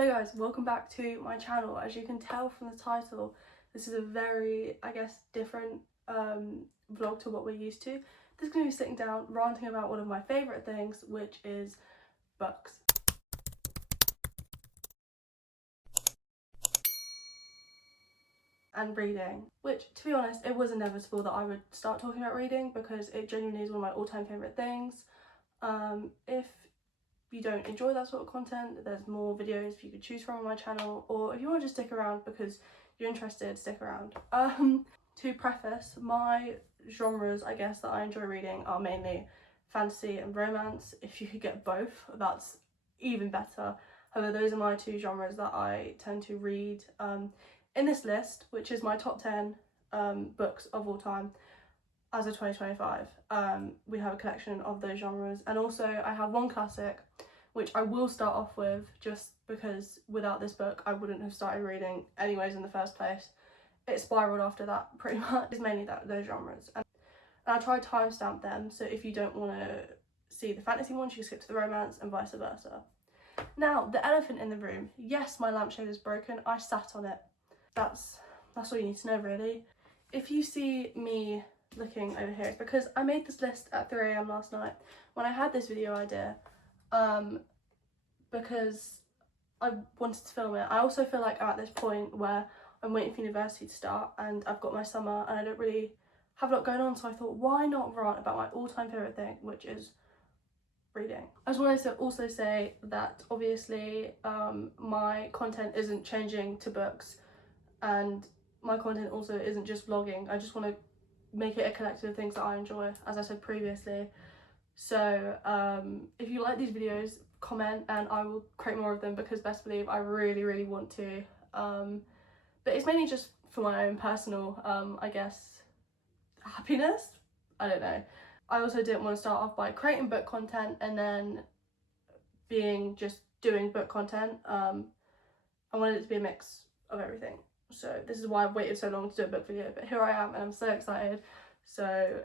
Hello guys, welcome back to my channel. As you can tell from the title, this is a very, I guess, different vlog to what we're used to. This is going to be sitting down ranting about one of my favourite things, which is books. And reading, which, to be honest, it was inevitable that I would start talking about reading because it genuinely is one of my all-time favourite things. If you don't enjoy that sort of content, there's more videos you could choose from on my channel, or if you want to just stick around because you're interested, stick around. To preface, my genres, I guess, that I enjoy reading are mainly fantasy and romance. If you could get both, that's even better. However, those are my two genres that I tend to read. In this list, which is my top 10 books of all time as of 2025, we have a collection of those genres, and also I have one classic which I will start off with just because without this book I wouldn't have started reading anyways in the first place. It spiraled after that pretty much. It's mainly those genres, and I try to timestamp them, so if you don't want to see the fantasy ones you can skip to the romance and vice versa. Now, the elephant in the room. Yes, my lampshade is broken. I sat on it. That's all you need to know, really. If you see me looking over here, it's because I made this list at 3 AM last night when I had this video idea, because I wanted to film it. I also feel like I'm at this point where I'm waiting for university to start and I've got my summer and I don't really have a lot going on, so I thought, why not rant about my all-time favourite thing, which is reading. I just wanted to also say that obviously my content isn't changing to books, and my content also isn't just vlogging. I just want to make it a collection of things that I enjoy, as I said previously. So if you like these videos, comment and I will create more of them, because best believe I really want to. But it's mainly just for my own personal, I guess, happiness? I don't know. I also didn't want to start off by creating book content and then doing book content. I wanted it to be a mix of everything. So this is why I've waited so long to do a book video, but here I am and I'm so excited. So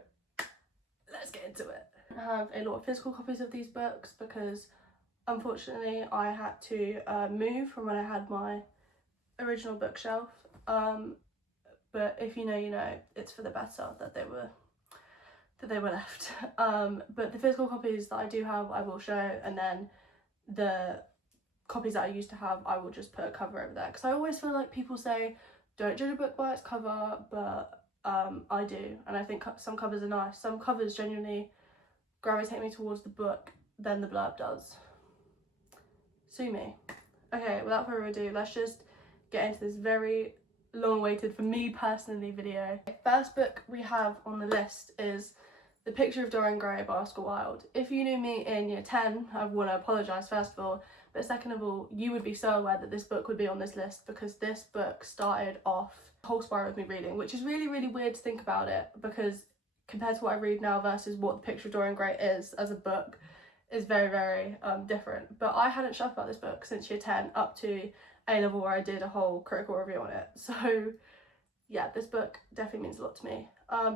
let's get into it. I have a lot of physical copies of these books because unfortunately I had to move from when I had my original bookshelf. But if you know, you know, it's for the better that they were left. But the physical copies that I do have I will show, and then the copies that I used to have I will just put a cover over there, because I always feel like people say don't judge a book by its cover, but I do, and I think some covers are nice. Some covers genuinely gravitate me towards the book than the blurb does. Sue me. Okay, without further ado, let's just get into this very long awaited, for me personally, video. First book we have on the list is The Picture of Dorian Gray by Oscar Wilde. If you knew me in year 10, I want to apologise first of all, but second of all, you would be so aware that this book would be on this list, because this book started off the whole spiral of me reading, which is really weird to think about it, because compared to what I read now versus what The Picture of Dorian Gray is as a book is very different. But I hadn't shut up about this book since year 10 up to A-level, where I did a whole critical review on it. So yeah, this book definitely means a lot to me.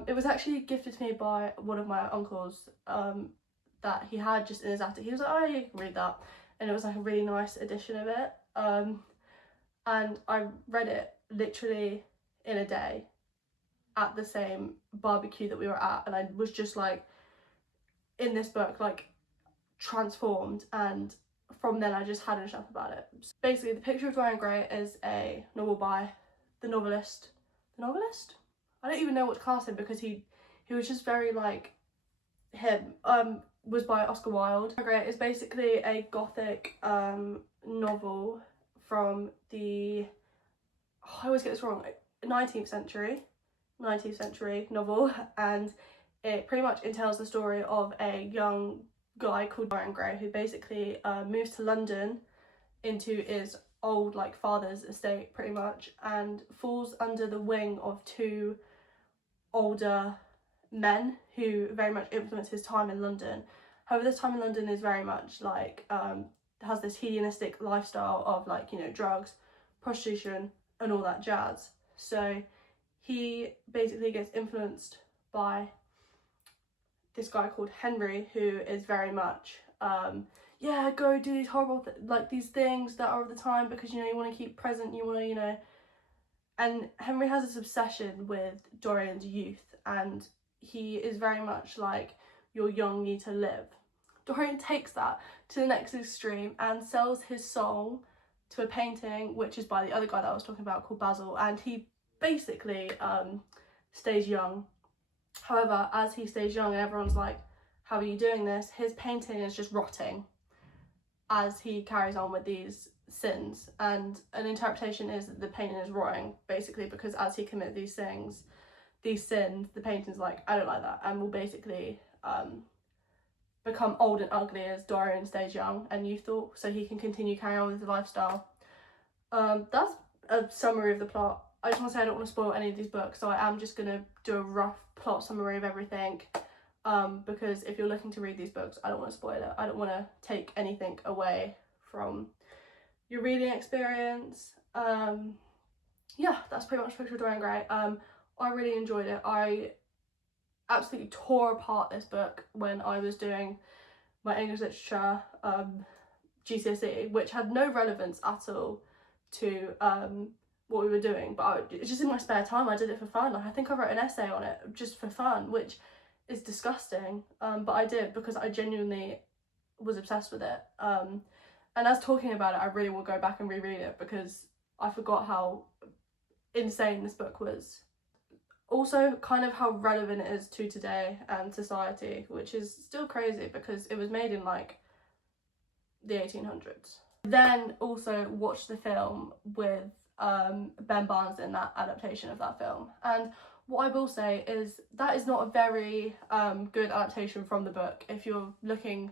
It was actually gifted to me by one of my uncles that he had just in his attic. He was like, oh, you can read that. And it was like a really nice edition of it. And I read it literally in a day at the same barbecue that we were at. And I was just like, in this book, like transformed. And from then I just hadn't shut up about it. So basically, The Picture of Dorian Gray is a novel by the novelist? I don't even know what to class him, because he was just very like him. Was by Oscar Wilde. Gray is basically a gothic novel from the, I always get this wrong, 19th century novel, and it pretty much entails the story of a young guy called Dorian Gray who basically moves to London into his old like father's estate pretty much, and falls under the wing of two older men who very much influence his time in London. However, this time in London is very much like has this hedonistic lifestyle of like, you know, drugs, prostitution and all that jazz. So he basically gets influenced by this guy called Henry, who is very much yeah, go do these horrible like these things that are of the time, because you know you want to keep present, you want to, you know. And Henry has this obsession with Dorian's youth, and he is very much like, you're young, need to live. Dorian takes that to the next extreme and sells his soul to a painting which is by the other guy that I was talking about called Basil, and he basically stays young. However, as he stays young and everyone's like, how are you doing this, his painting is just rotting as he carries on with these sins. And an interpretation is that the painting is rotting basically because as he commits these things, these sins, the painting's like, I don't like that, and will basically become old and ugly as Dorian stays young and youthful, so he can continue carrying on with his lifestyle. That's a summary of the plot. I just want to say I don't want to spoil any of these books, so I am just going to do a rough plot summary of everything, because if you're looking to read these books, I don't want to spoil it. I don't want to take anything away from your reading experience. Yeah, that's pretty much Picture of Dorian Gray. I really enjoyed it. I absolutely tore apart this book when I was doing my English literature GCSE, which had no relevance at all to what we were doing, but it's just in my spare time. I did it for fun. Like, I think I wrote an essay on it just for fun, which is disgusting, but I did because I genuinely was obsessed with it. And as talking about it, I really will go back and reread it because I forgot how insane this book was. Also, kind of how relevant it is to today and society, which is still crazy because it was made in like the 1800s. Then also watched the film with Ben Barnes in that adaptation of that film, and what I will say is that is not a very good adaptation from the book. If you're looking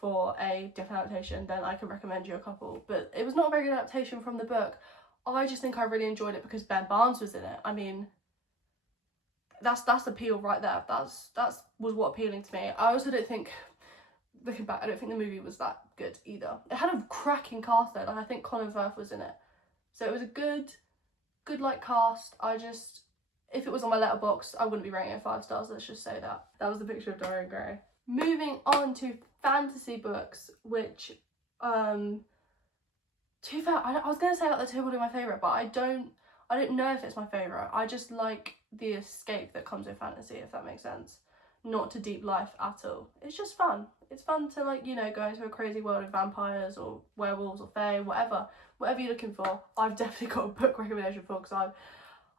for a different adaptation, then I can recommend you a couple, but it was not a very good adaptation from the book. I just think I really enjoyed it because Ben Barnes was in it. I mean, that's appeal right there. That was what appealing to me. I also don't think, looking back, I don't think the movie was that good either. It had a cracking cast though. Like, I think Colin Firth was in it, so it was a good like cast. I just, if it was on my letterbox, I wouldn't be rating it 5 stars. Let's just say that. That was the Picture of Dorian Gray. Moving on to fantasy books, which to be fair, I was gonna say like the two are probably my favourite, but I don't know if it's my favourite. I just like the escape that comes with fantasy, if that makes sense. Not to deep life at all. It's just fun. It's fun to, like, you know, go into a crazy world of vampires or werewolves or fae, whatever you're looking for. I've definitely got a book recommendation for, because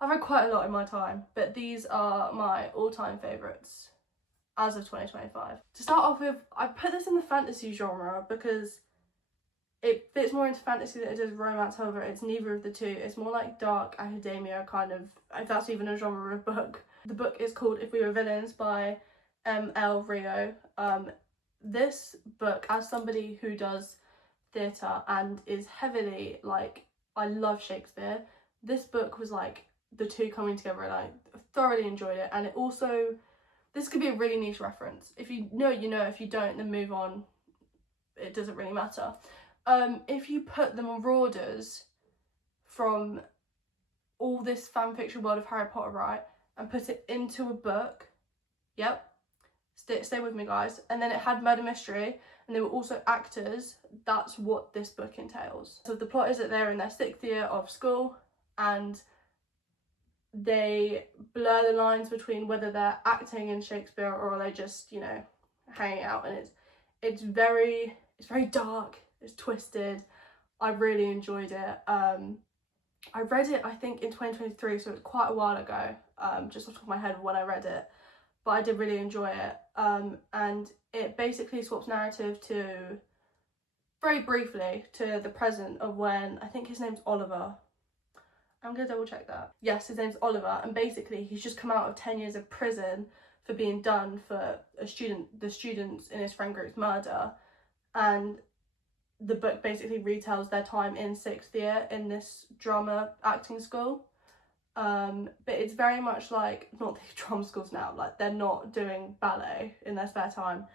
I've read quite a lot in my time, but these are my all-time favourites as of 2025. To start off with, I put this in the fantasy genre because it fits more into fantasy than it does romance. However, it's neither of the two. It's more like dark academia kind of, if that's even a genre of book. The book is called If We Were Villains by M.L. Rio. This book, as somebody who does theatre and is heavily, like, I love Shakespeare, this book was like the two coming together, and I thoroughly enjoyed it. And it also, this could be a really niche reference. If you know, you know. If you don't, then move on. It doesn't really matter. If you put the marauders from all this fanfiction world of Harry Potter, right, and put it into a book, yep, stay with me guys, and then it had murder mystery and they were also actors, that's what this book entails. So the plot is that they're in their 6th year of school and they blur the lines between whether they're acting in Shakespeare or are they just, you know, hanging out, and it's very dark, it's twisted. I really enjoyed it. I read it, I think, in 2023, so it was quite a while ago, just off the top of my head when I read it, but I did really enjoy it. And it basically swaps narrative to, very briefly, to the present of when, I think his name's Oliver. I'm gonna double check that. Yes, his name's Oliver, and basically he's just come out of 10 years of prison for being done for the students in his friend group's murder, and the book basically retells their time in 6th year in this drama acting school. But it's very much like, not the drama schools now, like they're not doing ballet in their spare time.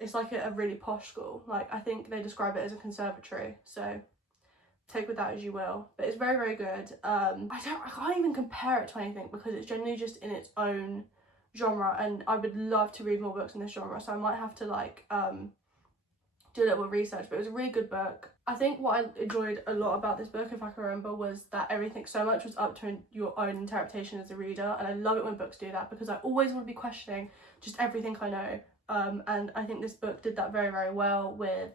It's like a really posh school. Like, I think they describe it as a conservatory, so take with that as you will. But it's very, very good. I can't even compare it to anything because it's generally just in its own genre, and I would love to read more books in this genre, so I might have to, like, do a little bit of research, but it was a really good book. I think what I enjoyed a lot about this book, if I can remember, was that everything so much was up to your own interpretation as a reader, and I love it when books do that because I always want to be questioning just everything I know. And I think this book did that very, very well with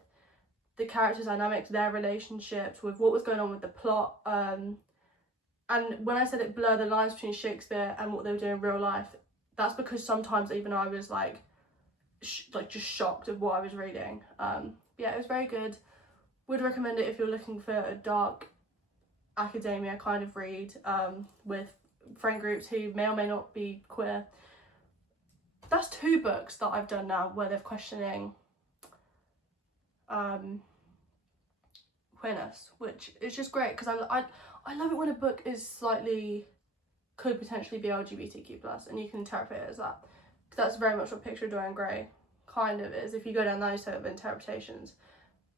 the characters' dynamics, their relationships, with what was going on with the plot. And when I said it blurred the lines between Shakespeare and what they were doing in real life, that's because sometimes even I was like just shocked at what I was reading. Yeah, it was very good. Would recommend it if you're looking for a dark academia kind of read, with friend groups who may or may not be queer. That's 2 books that I've done now where they're questioning queerness, which is just great because I love it when a book is slightly, could potentially be LGBTQ+, and you can interpret it as that. That's very much what Picture of Dorian Gray kind of is, if you go down those sort of interpretations.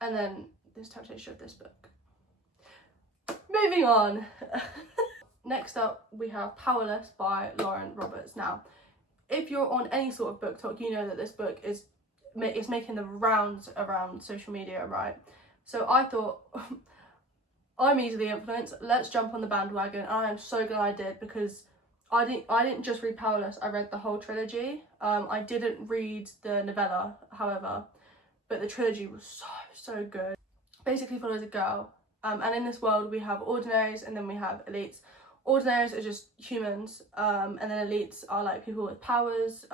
And then this interpretation of this book. Moving on. Next up, we have Powerless by Lauren Roberts. Now, if you're on any sort of book talk, you know that this book is making the rounds around social media, right? So I thought, I'm easily influenced, let's jump on the bandwagon. And I am so glad I did, because I didn't just read Powerless, I read the whole trilogy. I didn't read the novella, however, but the trilogy was so good. Basically follows a girl, and in this world we have ordinaries and then we have elites. Ordinaries are just humans, and then elites are like people with powers.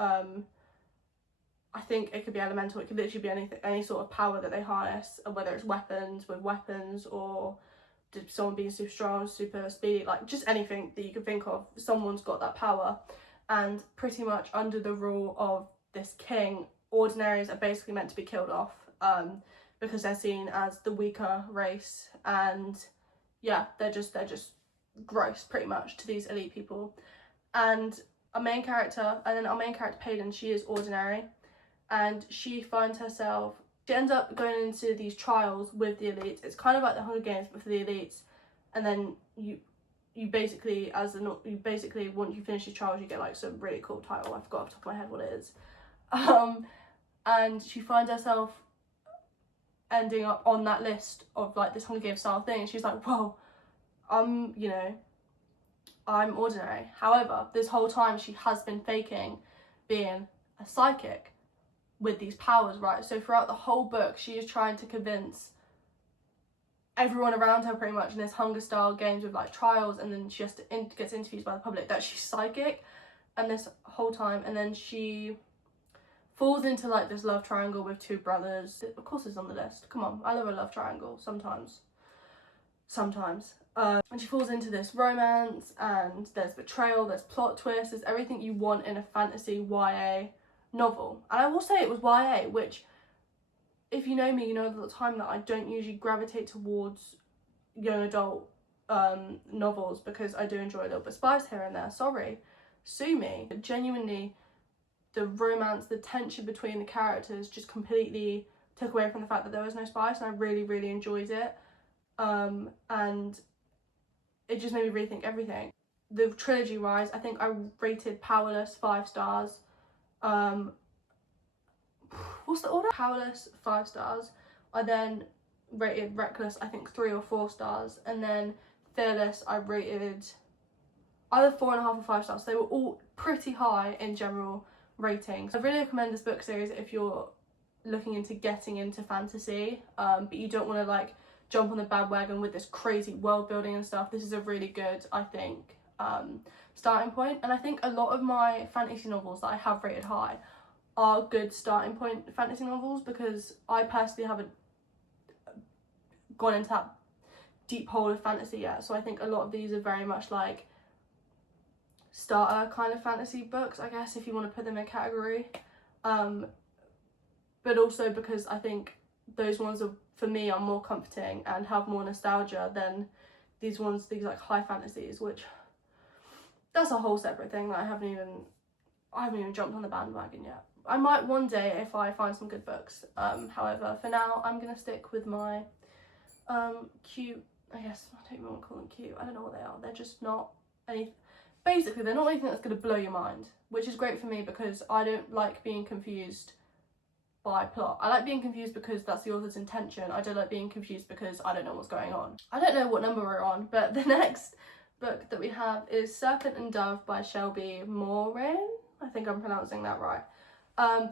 I think it could be elemental, it could literally be any sort of power that they harness, whether it's weapons, or someone being super strong, super speedy, like just anything that you can think of, someone's got that power. And pretty much under the rule of this king, ordinaries are basically meant to be killed off, because they're seen as the weaker race, and yeah, they're just gross pretty much to these elite people. And our main character Payden, she is ordinary, and she ends up going into these trials with the elites. It's kind of like the Hunger Games but for the elites, and then you basically once you finish your trials you get like some really cool title. I forgot off the top of my head what it is. And she finds herself ending up on that list of like this Hunger Games style thing, and she's like, whoa, I'm ordinary. However, this whole time she has been faking being a psychic with these powers, right? So throughout the whole book she is trying to convince everyone around her pretty much in this Hunger style games with like trials, and then she gets interviews by the public that she's psychic, and this whole time, and then she falls into like this love triangle with 2 brothers. Of course it's on the list, come on, I love a love triangle sometimes. And she falls into this romance, and there's betrayal, there's plot twists, there's everything you want in a fantasy YA novel. And I will say it was YA, which, if you know me, you know at the time that I don't usually gravitate towards young adult novels, because I do enjoy a little bit of spice here and there. Sorry, sue me. But genuinely, the romance, the tension between the characters just completely took away from the fact that there was no spice, and I really, really enjoyed it. And it just made me rethink everything. The trilogy wise, I think I rated Powerless 5 stars. What's the order? Powerless 5 stars. I then rated Reckless, I think 3 or 4 stars, and then Fearless I rated either 4.5 or 5 stars. They were all pretty high in general ratings. I really recommend this book series if you're looking into getting into fantasy, but you don't want to like jump on the bandwagon with this crazy world building and stuff. This is a really good, I think, starting point. And I think a lot of my fantasy novels that I have rated high are good starting point fantasy novels, because I personally haven't gone into that deep hole of fantasy yet. So I think a lot of these are very much like starter kind of fantasy books, I guess, if you want to put them in a category. But also because I think those ones are, for me, are more comforting and have more nostalgia than these like high fantasies, which that's a whole separate thing that I haven't even jumped on the bandwagon yet. I might one day if I find some good books. However, for now I'm gonna stick with my cute, I guess, I don't even want to call them cute, I don't know what they are, they're just not basically they're not anything that's gonna blow your mind, which is great for me because I don't like being confused by plot. I like being confused because that's the author's intention. I don't like being confused because I don't know what's going on. I don't know what number we're on, but the next book that we have is Serpent and Dove by Shelby Morin. I think I'm pronouncing that right.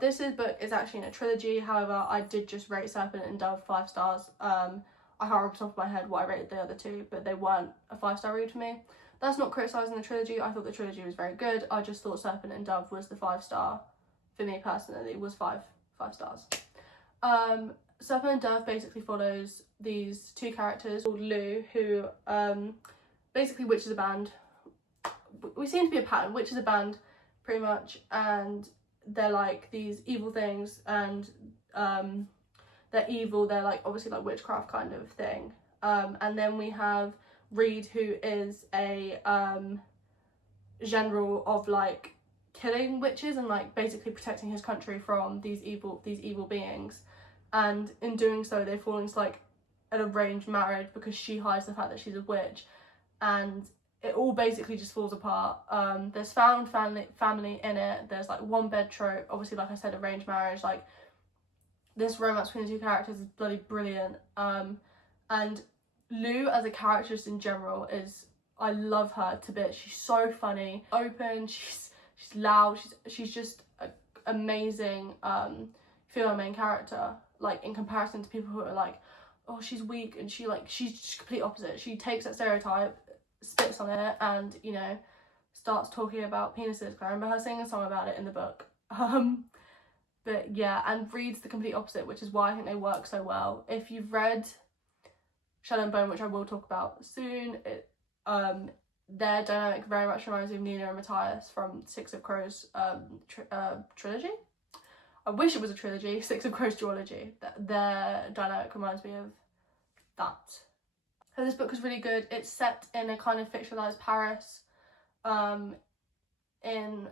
This book is actually in a trilogy. However, I did just rate Serpent and Dove 5 stars. I can't remember off the top of my head what I rated the other two, but they weren't a 5-star read for me. That's not criticising the trilogy. I thought the trilogy was very good. I just thought Serpent and Dove was the 5-star for me personally. It was five stars. Serpent and Dove basically follows these two characters called Lou, who basically Witch is a band. We seem to be a pattern. Witch is a band pretty much, and they're like these evil things, and they're evil. They're like obviously like witchcraft kind of thing. And then we have Reed, who is a general of like killing witches and like basically protecting his country from these evil beings, and in doing so they fall into like an arranged marriage because she hides the fact that she's a witch, and it all basically just falls apart. There's found family in it. There's like one bed trope, obviously like I said, arranged marriage. Like this romance between the two characters is bloody brilliant. And Lou as a character just in general is, I love her to bits. She's so funny, open, she's loud, she's just an amazing female main character, like in comparison to people who are like, oh she's weak, and she's just complete opposite. She takes that stereotype, spits on it, and you know, starts talking about penises. I remember her singing a song about it in the book. But yeah, and Reed's the complete opposite, which is why I think they work so well. If you've read Shadow and Bone, which I will talk about soon, their dynamic very much reminds me of Nina and Matthias from Six of Crows trilogy. I wish it was a trilogy, Six of Crows duology. Their dynamic reminds me of that. So this book is really good. It's set in a kind of fictionalized Paris, in,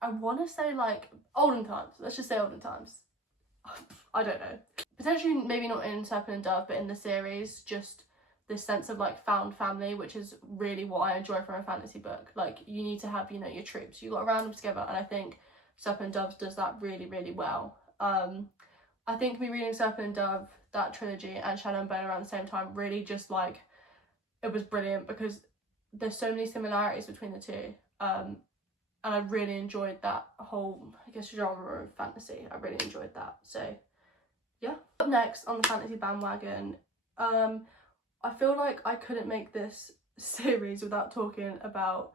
I want to say like olden times. Let's just say olden times. I don't know. Potentially maybe not in Serpent and Dove, but in the series, just this sense of like found family, which is really what I enjoy from a fantasy book. Like you need to have, you know, your troops, you got to round them together, and I think Serpent and Dove does that really, really well. I think me reading Serpent and Dove, that trilogy, and Shadow and Bone around the same time really just like, it was brilliant because there's so many similarities between the two. And I really enjoyed that whole, I guess, genre of fantasy. I really enjoyed that. So yeah. Up next on the fantasy bandwagon, I feel like I couldn't make this series without talking about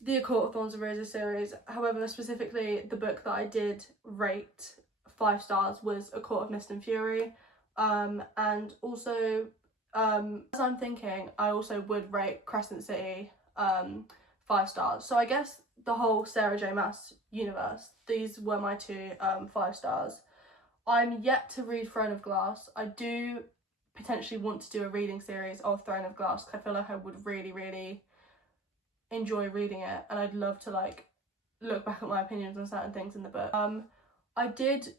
the A Court of Thorns and Roses series. However, specifically the book that I did rate 5 stars was A Court of Mist and Fury. And also, as I'm thinking, I also would rate Crescent City 5 stars. So I guess the whole Sarah J Maas universe, these were my two 5 stars. I'm yet to read Throne of Glass. I do potentially want to do a reading series of Throne of Glass because I feel like I would really, really enjoy reading it, and I'd love to like look back at my opinions on certain things in the book. I did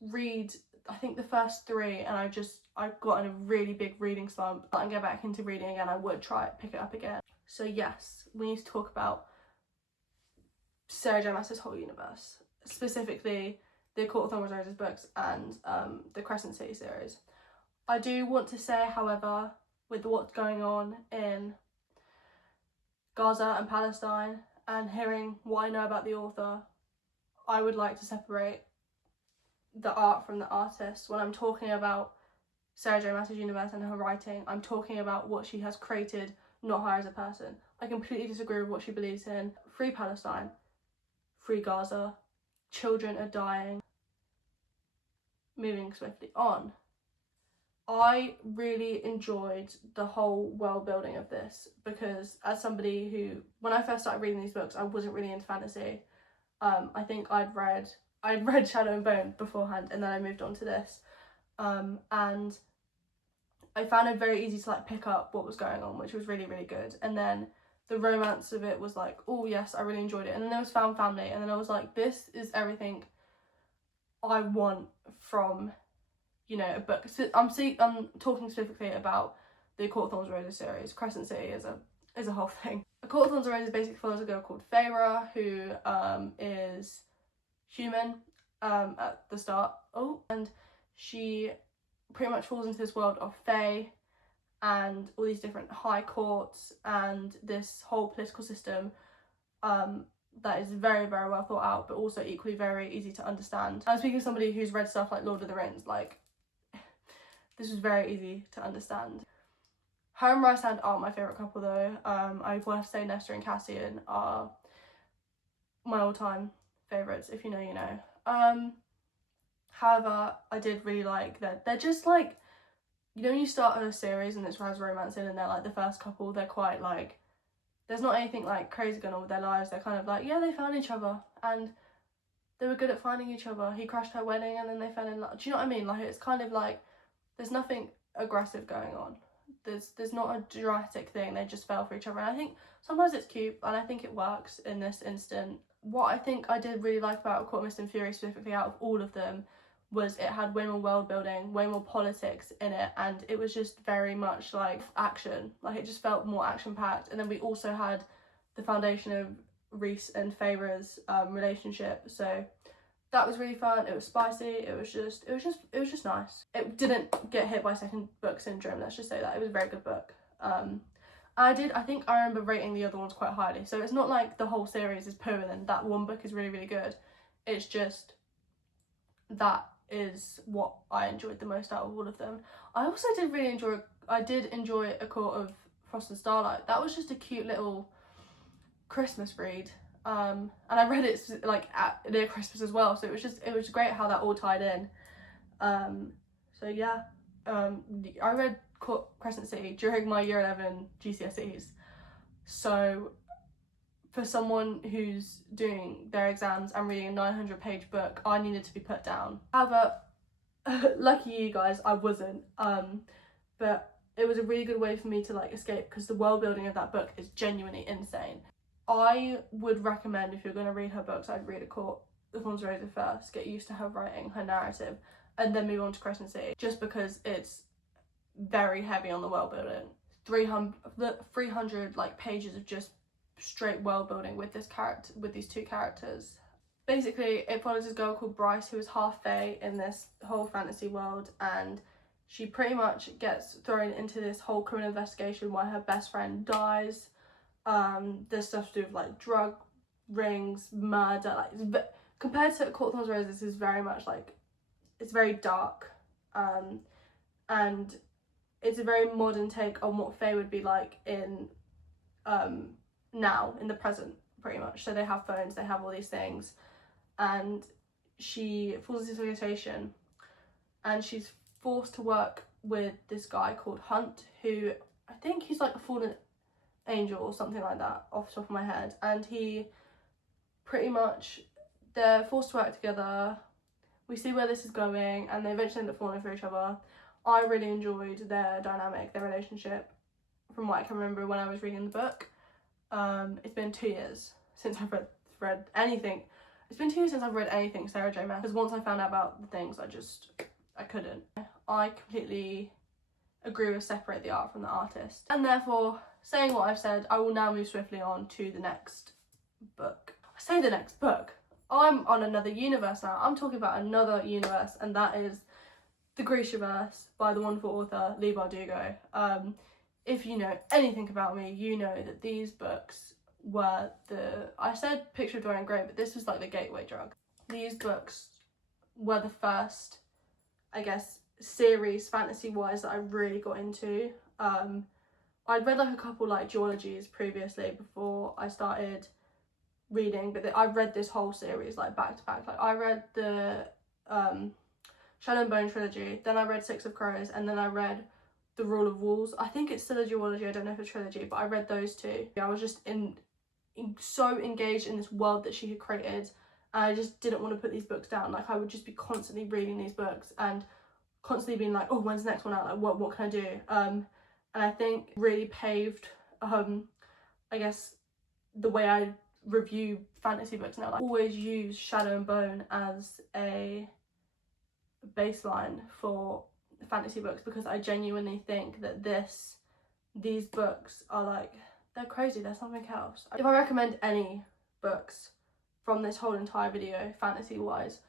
read, I think, the first 3, and I got in a really big reading slump. And get back into reading again, I would pick it up again. So yes, we need to talk about Sarah J Maas's whole universe, specifically the Court of Thorns and Roses books and the Crescent City series. I do want to say, however, with what's going on in Gaza and Palestine, and hearing what I know about the author, I would like to separate the art from the artist. When I'm talking about Sarah J Maas's universe and her writing, I'm talking about what she has created, not her as a person. I completely disagree with what she believes in. Free Palestine, free Gaza, children are dying. Moving swiftly on. I really enjoyed the whole world building of this because as somebody who, when I first started reading these books, I wasn't really into fantasy. I think I'd read Shadow and Bone beforehand, and then I moved on to this. And I found it very easy to like pick up what was going on, which was really, really good. And then the romance of it was like, oh yes, I really enjoyed it. And then there was found family, and then I was like, this is everything I want from, you know, a book. So I'm talking specifically about the Court of Thorns and Roses series. Crescent City is a whole thing. A Court of Thorns and Roses basically follows a girl called Feyre, who is human, at the start. And she pretty much falls into this world of fave and all these different high courts and this whole political system that is very, very well thought out, but also equally very easy to understand. I'm speaking to somebody who's read stuff like Lord of the Rings, like, this was very easy to understand. Her and Rysand aren't my favourite couple though. I will have to say Nestor and Cassian are my all-time favourites. If you know, you know. However, I did really like that. They're just like, you know, when you start a series and it's has romance in, and they're like the first couple, they're quite like, there's not anything like crazy going on with their lives. They're kind of like, yeah, they found each other and they were good at finding each other. He crashed her wedding and then they fell in love. Do you know what I mean? Like, it's kind of like, there's nothing aggressive going on. There's not a dramatic thing. They just fell for each other. And I think sometimes it's cute and I think it works in this instant. What I think I did really like about Buissness Enquiries specifically out of all of them was it had way more world building, way more politics in it, and it was just very much like action. Like, it just felt more action packed. And then we also had the foundation of Rhys and Feyre's relationship, so that was really fun. It was spicy. It was just nice. It didn't get hit by second book syndrome, let's just say that. It was a very good book. I think I remember rating the other ones quite highly, so it's not like the whole series is poo and then that one book is really, really good. It's just that is what I enjoyed the most out of all of them. I also did enjoy A Court of Frost and Starlight. That was just a cute little Christmas read. And I read it like near Christmas as well, so it was great how that all tied in. So yeah, I read Crescent City during my year 11 GCSEs, so for someone who's doing their exams and reading a 900-page book, I needed to be put down. However, lucky you guys, I wasn't. But it was a really good way for me to like escape, because the world building of that book is genuinely insane. I would recommend, if you're going to read her books, I'd read A Court of Thorns and Roses first, get used to her writing, her narrative, and then move on to Crescent City, just because it's very heavy on the world building. 300 like pages of just straight world building with these two characters. Basically, it follows this girl called Bryce who is half fae in this whole fantasy world, and she pretty much gets thrown into this whole criminal investigation where her best friend dies. There's stuff to do with like drug rings, murder, like compared to Court of Thorns and Roses, this is very much like, it's very dark, and it's a very modern take on what fae would be like in now, in the present, pretty much. So they have phones, they have all these things, and she falls into situation and she's forced to work with this guy called Hunt, who I think he's like a fallen angel or something like that off the top of my head, and he pretty much, they're forced to work together. We see where this is going and they eventually end up falling for each other. I really enjoyed their dynamic, their relationship, from what I can remember when I was reading the book. It's been 2 years since I've read anything. It's been 2 years since I've read anything Sarah J Maas, because once I found out about the things, I couldn't. I completely agree with separate the art from the artist. And therefore, saying what I've said, I will now move swiftly on to the next book. I say the next book. I'm on another universe now. I'm talking about another universe, and that is the Grishaverse by the wonderful author Leigh Bardugo. If you know anything about me, you know that these books were I said Picture of Dorian Gray, but this was like the gateway drug. These books were the first, I guess, series fantasy-wise that I really got into. I'd read like a couple like duologies previously before I started reading, but I've read this whole series like back to back. Like, I read the Shadow and Bone trilogy, then I read Six of Crows, and then I read The Rule of Wolves. I think it's still a duology, I don't know if it's a trilogy, but I read those two. I was just so engaged in this world that she had created, and I just didn't want to put these books down. Like, I would just be constantly reading these books and constantly being like, oh, when's the next one out? Like, what can I do? And I think really paved, I guess, the way I review fantasy books now. Like, I always use Shadow and Bone as a baseline for fantasy books, because I genuinely think that these books are like, they're crazy, they're something else. If I recommend any books from this whole entire video fantasy wise,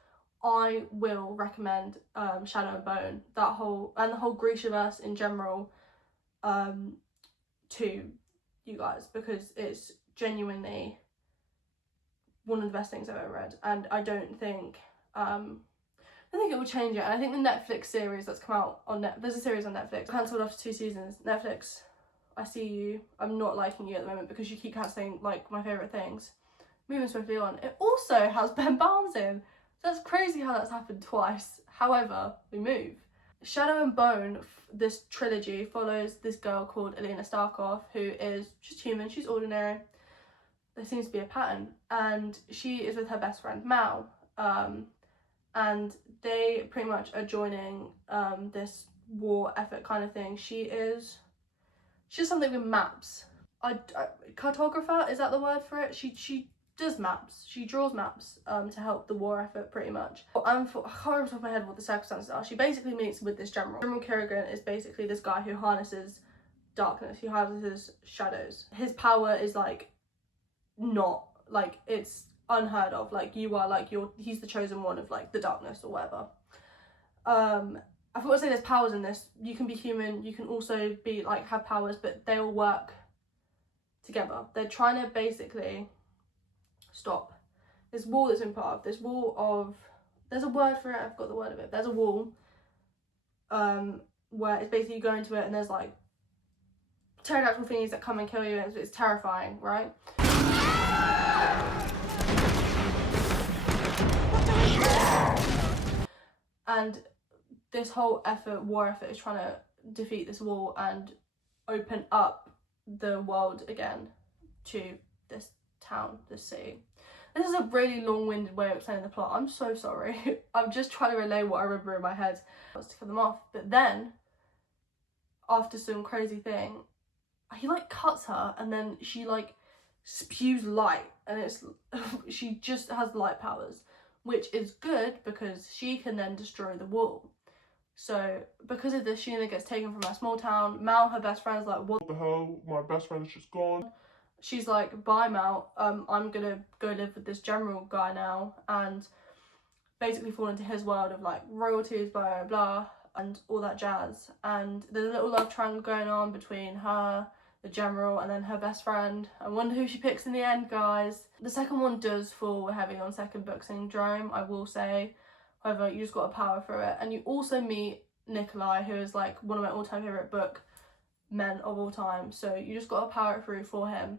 I will recommend Shadow and Bone, the whole Grishaverse in general, to you guys, because it's genuinely one of the best things I've ever read, and I don't think it will change it. And I think the Netflix series that's come out on there's a series on Netflix, cancelled after 2 seasons. Netflix, I see you. I'm not liking you at the moment because you keep cancelling like my favourite things. Moving swiftly on. It also has Ben Barnes in. That's crazy how that's happened twice. However, we move. Shadow and Bone, this trilogy, follows this girl called Alina Starkov, who is just human. She's ordinary. There seems to be a pattern, and she is with her best friend Mal, and they pretty much are joining this war effort kind of thing. She's something with maps. Cartographer, is that the word for it? She does maps. She draws maps to help the war effort pretty much. I can't remember off the top of my head what the circumstances are. She basically meets with this general. General Kerrigan is basically this guy who harnesses darkness. He harnesses shadows. His power is like not like, it's unheard of. Like, you are like, he's the chosen one of like the darkness or whatever. I forgot to say there's powers in this. You can be human, you can also be like have powers, but they all work together. They're trying to basically stop this wall that's been put up. This wall of, there's a word for it, I've got the word of it. There's a wall where it's basically you go into it and there's like pterodactyl thingies that come and kill you, and it's terrifying, right? And this whole war effort is trying to defeat this wall and open up the world again to this town, this city. This is a really long-winded way of explaining the plot. I'm so sorry. I'm just trying to relay what I remember in my head. I was to cut them off. But then, after some crazy thing, he like cuts her and then she like spews light, and it's she just has light powers, which is good because she can then destroy the wall. So because of this, she then gets taken from her small town. Mal, her best friend's like, what the hell, my best friend is just gone. She's like, bye Mal, I'm gonna go live with this general guy now, and basically fall into his world of like royalties, blah blah blah, and all that jazz. And there's a little love triangle going on between her, the general, and then her best friend. I wonder who she picks in the end, guys. The second one does fall heavy on second book syndrome, I will say. However, you just got to power through it. And you also meet Nikolai, who is like one of my all-time favourite book men of all time. So you just got to power it through for him.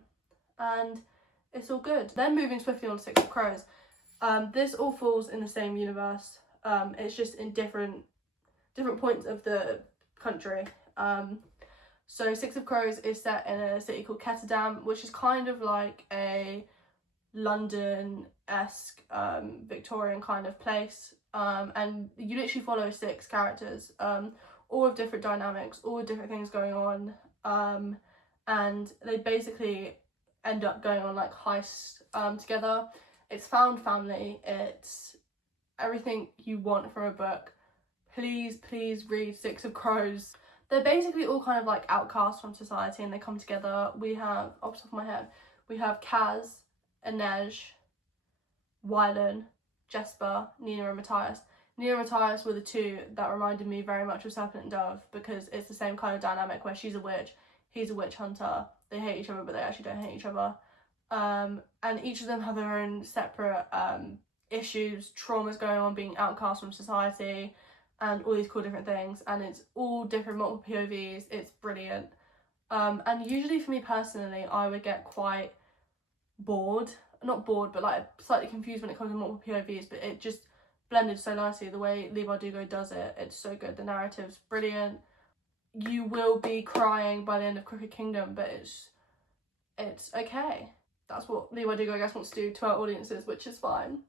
And it's all good. Then moving swiftly on to Six of Crows. This all falls in the same universe. It's just in different points of the country. So Six of Crows is set in a city called Ketterdam, which is kind of like a London-esque Victorian kind of place. And you literally follow 6 characters, all with different dynamics, all with different things going on, and they basically end up going on like heists together. It's found family, it's everything you want from a book. Please read Six of Crows. They're basically all kind of like outcasts from society, and they come together. We have, off the top of my head, we have Kaz, Inej, Wylan, Jesper, Nina and Matthias. Nina and Matthias were the 2 that reminded me very much of Serpent and Dove, because it's the same kind of dynamic where she's a witch, he's a witch hunter. They hate each other, but they actually don't hate each other. And each of them have their own separate issues, traumas going on, being outcast from society, and all these cool different things. And it's all different, multiple POVs. It's brilliant. And usually for me personally, I would get quite bored. Not bored, but like slightly confused when it comes to multiple POVs, but it just blended so nicely. The way Leigh Bardugo does it, it's so good. The narrative's brilliant. You will be crying by the end of Crooked Kingdom, but it's okay. That's what Leigh Bardugo, I guess, wants to do to our audiences, which is fine.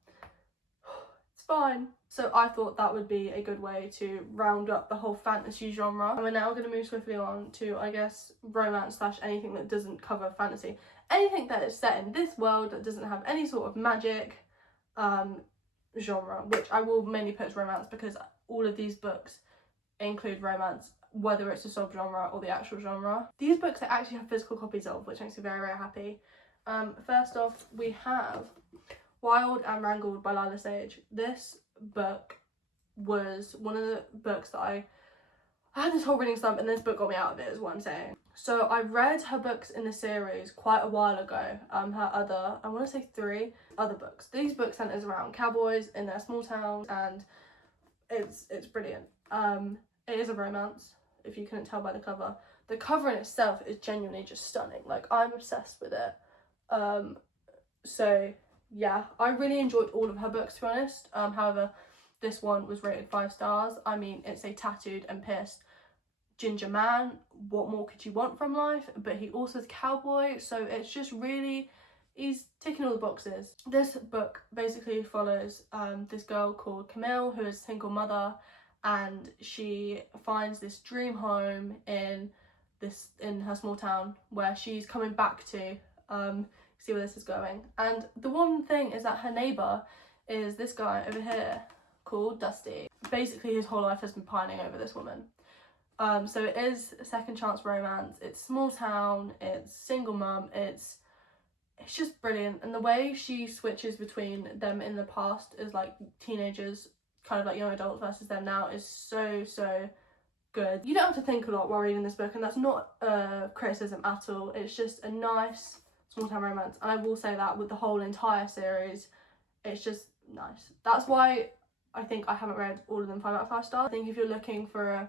It's fine. So I thought that would be a good way to round up the whole fantasy genre. And we're now going to move swiftly on to, I guess, romance / anything that doesn't cover fantasy. Anything that is set in this world that doesn't have any sort of magic genre, which I will mainly put as romance because all of these books include romance, whether it's a sub-genre or the actual genre. These books I actually have physical copies of, which makes me very, very happy. First off, we have Wild and Wrangled by Lila Sage. This book was one of the books that I had this whole reading slump, and this book got me out of it, is what I'm saying. So I read her books in the series quite a while ago. Her other, I want to say 3 other books. These books centers around cowboys in their small towns, and it's brilliant. It is a romance, if you couldn't tell by the cover. The cover in itself is genuinely just stunning. Like, I'm obsessed with it. So yeah, I really enjoyed all of her books, to be honest. However, this one was rated 5 stars. I mean, it's a tattooed and pierced ginger man. What more could you want from life? But he also is a cowboy, so it's just really, he's ticking all the boxes. This book basically follows this girl called Camille, who is a single mother, and she finds this dream home in her small town where she's coming back to. See where this is going. And the one thing is that her neighbour is this guy over here called Dusty. Basically his whole life has been pining over this woman. So it is a second chance romance. It's small town, it's single mum, it's just brilliant. And the way she switches between them in the past as like teenagers, kind of like young adults, versus them now is so good. You don't have to think a lot while reading this book, and that's not a criticism at all. It's just a nice small town romance, and I will say that with the whole entire series, it's just nice. That's why I think I haven't read all of them 5 out of 5 stars. I think if you're looking for a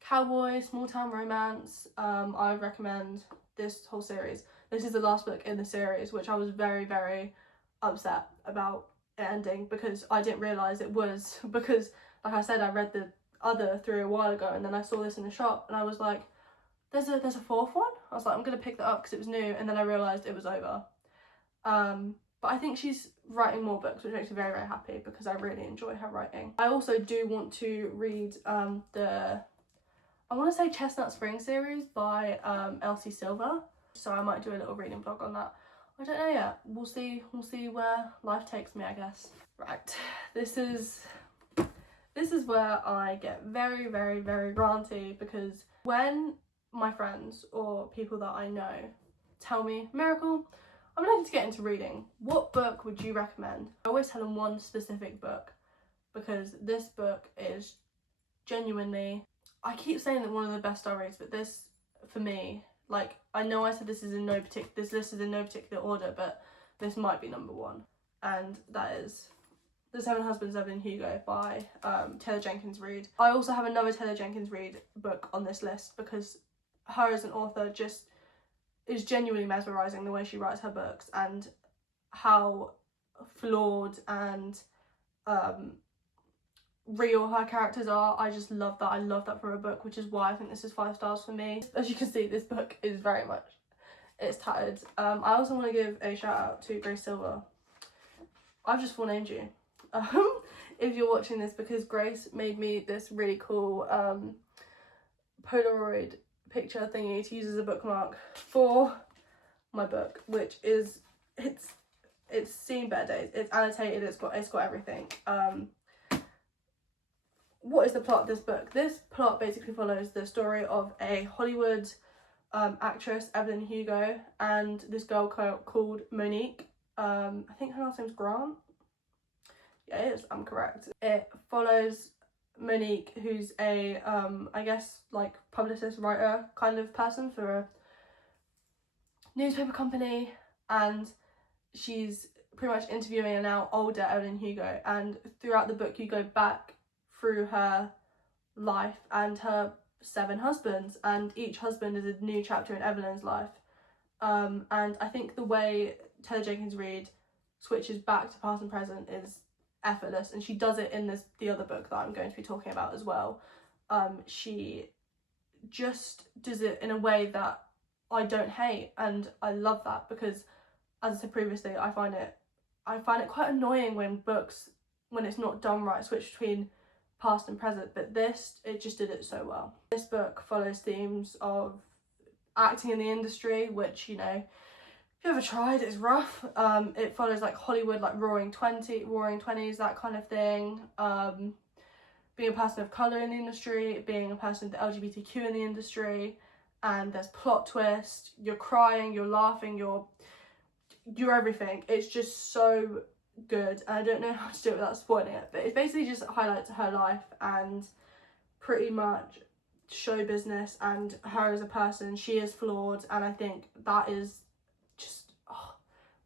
cowboy small town romance, I would recommend this whole series. This is the last book in the series, which I was very upset about it ending, because I didn't realise it was, because like I said, I read the other 3 a while ago, and then I saw this in the shop and I was like, there's a 4th one? I was like, I'm gonna pick that up because it was new, and then I realised it was over. But I think she's writing more books, which makes me very happy, because I really enjoy her writing. I also do want to read I want to say Chestnut Spring series by Elsie Silver, so I might do a little reading vlog on that. I don't know yet. We'll see where life takes me, I guess. Right, this is where I get very ranty, because when my friends or people that I know tell me, Miracle, I'm looking to get into reading, what book would you recommend? I always tell them one specific book, because this book is genuinely, I keep saying that one of the best stories, but this, for me, like, I know I said this list is in no particular order, but this might be number 1, and that is The 7 Husbands of Evelyn Hugo by Taylor Jenkins Reid. I also have another Taylor Jenkins Reid book on this list, because her as an author just is genuinely mesmerising, the way she writes her books and how flawed and real her characters are. I just love that. I love that from a book, which is why I think this is 5 stars for me. As you can see, this book is very much, it's tattered. I also want to give a shout out to Grace Silver. I've just full named you. If you're watching this, because Grace made me this really cool Polaroid picture thingy to use as a bookmark for my book, which is, it's seen better days. It's annotated, it's got everything. What is the plot of this book? This plot basically follows the story of a Hollywood actress, Evelyn Hugo, and this girl called Monique. I think her last name's Grant. Yeah, it is, I'm correct. It follows Monique, who's a, I guess, like, publicist, writer kind of person for a newspaper company, and she's pretty much interviewing a now older Evelyn Hugo, and throughout the book you go back through her life and her 7 husbands, and each husband is a new chapter in Evelyn's life. And I think the way Taylor Jenkins Reid switches back to past and present is effortless, and she does it in the other book that I'm going to be talking about as well. She just does it in a way that I don't hate, and I love that, because as I said previously, I find it quite annoying when books, when it's not done right, switch between past and present, but this, it just did it so well. This book follows themes of acting in the industry, which, you know, if you ever tried, it's rough. It follows like Hollywood, like roaring 20s, that kind of thing. Being a person of colour in the industry, being a person of the LGBTQ in the industry, and there's plot twist, you're crying, you're laughing, you're everything. It's just so good, and I don't know how to do it without spoiling it, but it basically just highlights her life and pretty much show business and her as a person. She is flawed, and I think that is just, oh,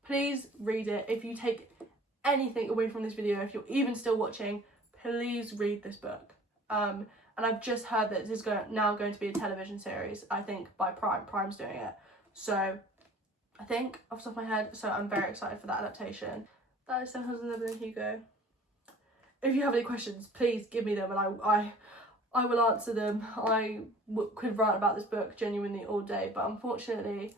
please read it. If you take anything away from this video, if you're even still watching, please read this book. And I've just heard that this is now going to be a television series, I think by Prime's doing it, so I think off the top of my head, so I'm very excited for that adaptation. That is 700 Evelyn Hugo. If you have any questions, please give me them, and I will answer them. I could write about this book genuinely all day, but unfortunately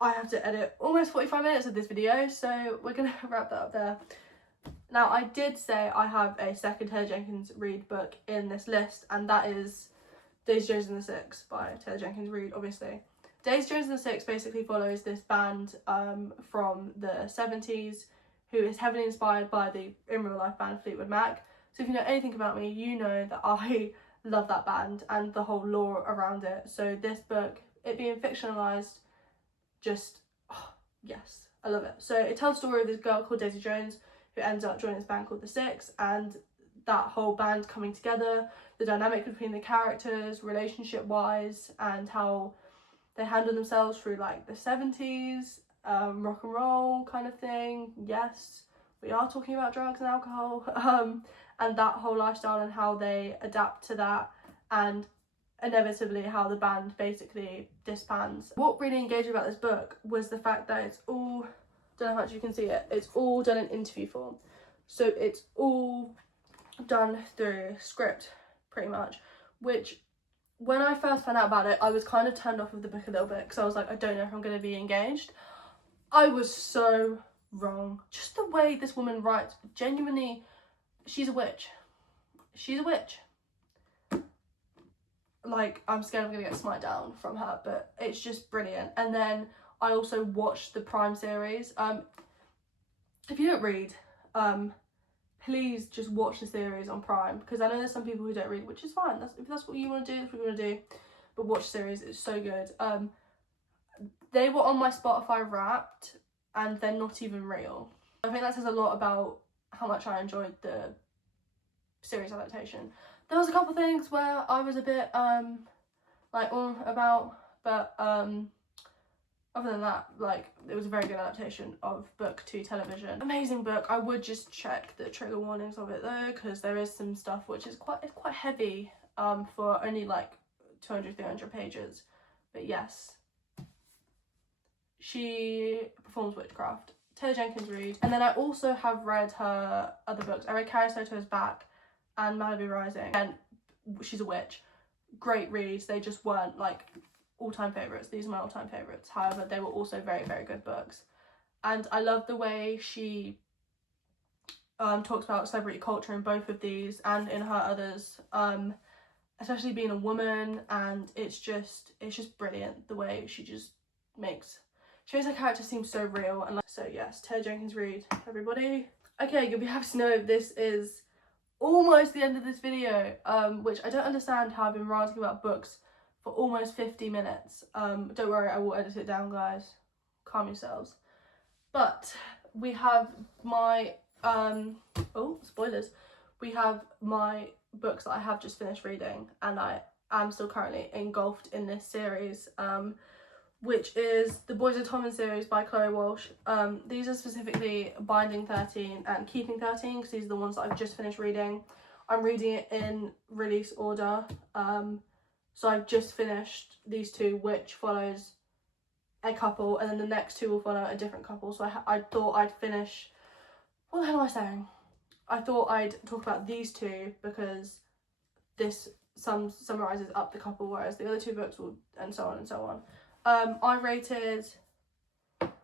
I have to edit almost 45 minutes of this video, so we're gonna wrap that up there. Now, I did say I have a second Taylor Jenkins Reid book in this list, and that is Daisy Jones and the Six by Taylor Jenkins Reid, obviously. Daisy Jones and the Six basically follows this band from the 70s who is heavily inspired by the in real life band Fleetwood Mac. So if you know anything about me, you know that I love that band and the whole lore around it. So this book, it being fictionalized, just, oh, yes, I love it. So it tells the story of this girl called Daisy Jones who ends up joining this band called the Six, and that whole band coming together, the dynamic between the characters, relationship wise, and how they handle themselves through like the 70s, rock and roll kind of thing. Yes, we are talking about drugs and alcohol, and that whole lifestyle and how they adapt to that, and inevitably how the band basically disbands. What really engaged me about this book was the fact that it's all, don't know how much you can see it, it's all done in interview form. So it's all done through script pretty much, which when I first found out about it, I was kind of turned off of the book a little bit because I was like, I don't know if I'm going to be engaged. I was so wrong. Just the way this woman writes, genuinely, she's a witch. She's a witch. Like, I'm scared I'm going to get smite down from her, but it's just brilliant. And then I also watched the Prime series. If you don't read, please just watch the series on Prime, because I know there's some people who don't read, which is fine. If that's what you want to do, that's what you want to do. But watch the series, it's so good. They were on my Spotify Wrapped, and they're not even real. I think that says a lot about how much I enjoyed the series adaptation. There was a couple things where I was a bit about, but other than that, like, it was a very good adaptation of book to television. Amazing book. I would just check the trigger warnings of it though, because there is some stuff which is quite heavy for only like 200-300 pages. But yes, she performs witchcraft. Taylor Jenkins Reid. And then I also have read her other books. I read Carrie Soto's Back and Malibu Rising, and she's a witch. Great reads. They just weren't like all-time favourites. These are my all-time favourites. However, they were also very, very good books. And I love the way she talks about celebrity culture in both of these and in her others, especially being a woman, and it's just brilliant the way she makes her character seem so real. And like, so yes, Taylor Jenkins Reid, everybody. Okay, you'll be happy to know this is almost the end of this video, which I don't understand how I've been ranting about books for almost 50 minutes. Don't worry, I will edit it down, guys. Calm yourselves. But we have my, oh, spoilers. We have my books that I have just finished reading, and I am still currently engulfed in this series, which is the Boys of Tommen series by Chloe Walsh. These are specifically Binding 13 and Keeping 13, because these are the ones that I've just finished reading. I'm reading it in release order. So I've just finished these two, which follows a couple, and then the next two will follow a different couple. So I thought I'd finish, what the hell am I saying? I thought I'd talk about these two because this summarises up the couple, whereas the other two books will, and so on and so on. I rated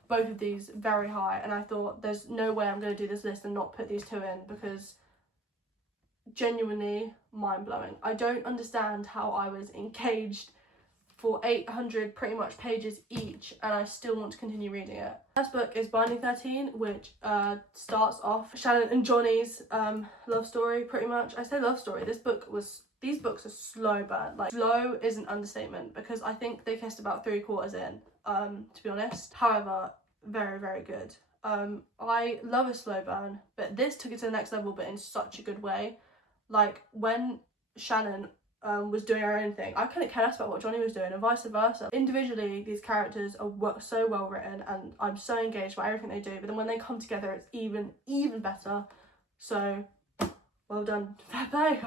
both of these very high, and I thought there's no way I'm going to do this list and not put these two in, because genuinely mind-blowing. I don't understand how I was engaged for 800 pretty much pages each, and I still want to continue reading it. First book is Binding 13, which starts off Shannon and Johnny's love story, pretty much. I say love story, these books are slow burn. Like, slow is an understatement, because I think they kissed about 3/4 in, to be honest. However, very, very good. I love a slow burn, but this took it to the next level, but in such a good way. Like when Shannon was doing her own thing, I couldn't care less about what Johnny was doing, and vice versa. Individually, these characters are so well written, and I'm so engaged by everything they do, but then when they come together, it's even better. So well done, fair play.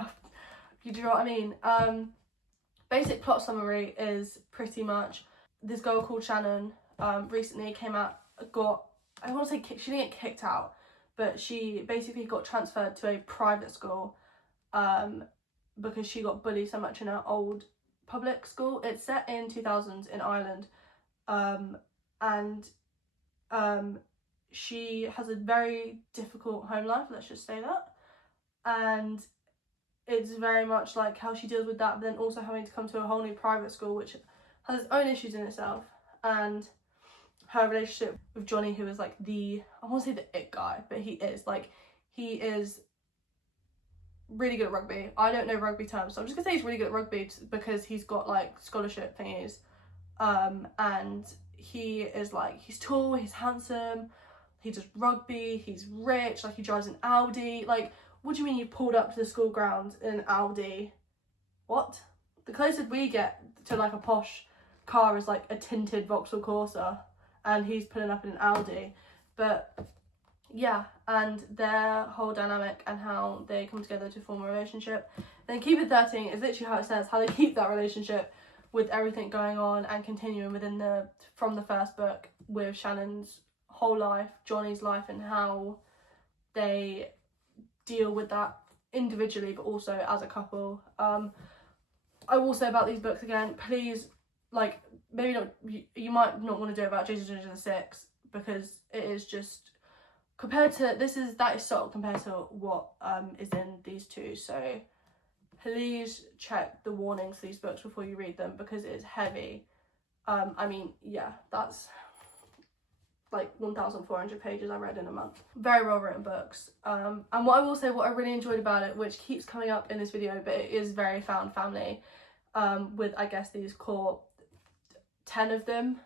You do know what I mean. Basic plot summary is pretty much this girl called Shannon recently came out, I want to say she didn't get kicked out, but she basically got transferred to a private school because she got bullied so much in her old public school. It's set in 2000s in Ireland, and she has a very difficult home life, let's just say that, and it's very much like how she deals with that, but then also having to come to a whole new private school which has its own issues in itself, and her relationship with Johnny, who is like I want to say the it guy, but he is really good at rugby. I don't know rugby terms, so I'm just gonna say he's really good at rugby because he's got like scholarship thingies, and he is like, he's tall, he's handsome, he does rugby, he's rich, like he drives an Audi. Like, what do you mean you pulled up to the school grounds in an Audi? What? The closest we get to like a posh car is like a tinted Vauxhall Corsa, and he's pulling up in an Audi. But yeah, and their whole dynamic and how they come together to form a relationship. Then Keep It 13 is literally how it says, how they keep that relationship with everything going on and continuing from the first book with Shannon's whole life, Johnny's life, and how they deal with that individually but also as a couple. I will say about these books again, please, like, maybe not, you might not want to do it about Jesus and 6 because it is just compared to that is subtle compared to what is in these two. So please check the warnings for these books before you read them because it is heavy. I mean, yeah, that's like 1,400 pages I read in a month. Very well written books. And what I will say, what I really enjoyed about it, which keeps coming up in this video, but it is very found family, with I guess these core 10 of them.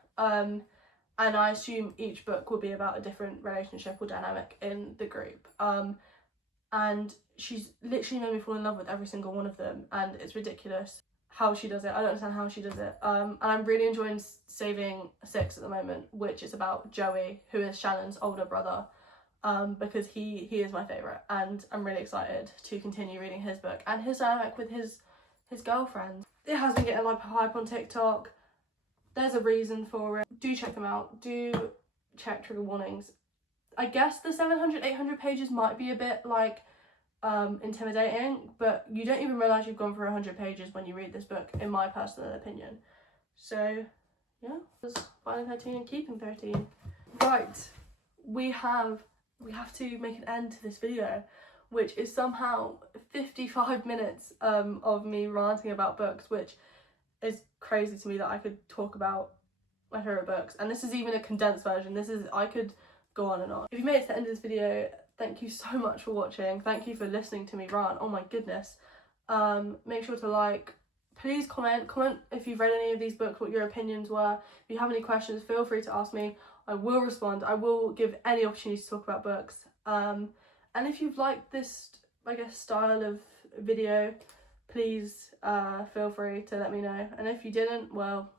And I assume each book will be about a different relationship or dynamic in the group. And she's literally made me fall in love with every single one of them, and it's ridiculous how she does it. I don't understand how she does it. And I'm really enjoying Saving 6 at the moment, which is about Joey, who is Shannon's older brother, because he is my favourite, and I'm really excited to continue reading his book and his dynamic with his girlfriend. It has been getting like hype on TikTok. There's a reason for it. Do check them out. Do check trigger warnings. I guess the 700-800 pages might be a bit like intimidating, but you don't even realise you've gone for 100 pages when you read this book, in my personal opinion. So yeah, there's Finding 13 and Keeping 13. Right, we have to make an end to this video, which is somehow 55 minutes of me ranting about books, which is crazy to me that I could talk about my favourite books. And this is even a condensed version. I could go on and on. If you made it to the end of this video, thank you so much for watching. Thank you for listening to me rant. Oh my goodness. Make sure to like, please comment if you've read any of these books, what your opinions were. If you have any questions, feel free to ask me. I will respond. I will give any opportunity to talk about books. And if you've liked this, I guess, style of video, please feel free to let me know. And if you didn't, well,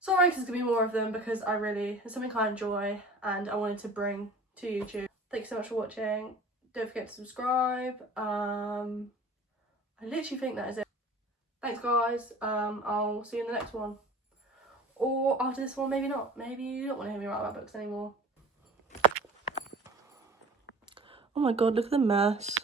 sorry, because there's gonna be more of them, because it's something I enjoy and I wanted to bring to YouTube. Thank you so much for watching. Don't forget to subscribe. I literally think that is it. Thanks guys. I'll see you in the next one. Or after this one, maybe not. Maybe you don't want to hear me write about books anymore. Oh my god, look at the mess.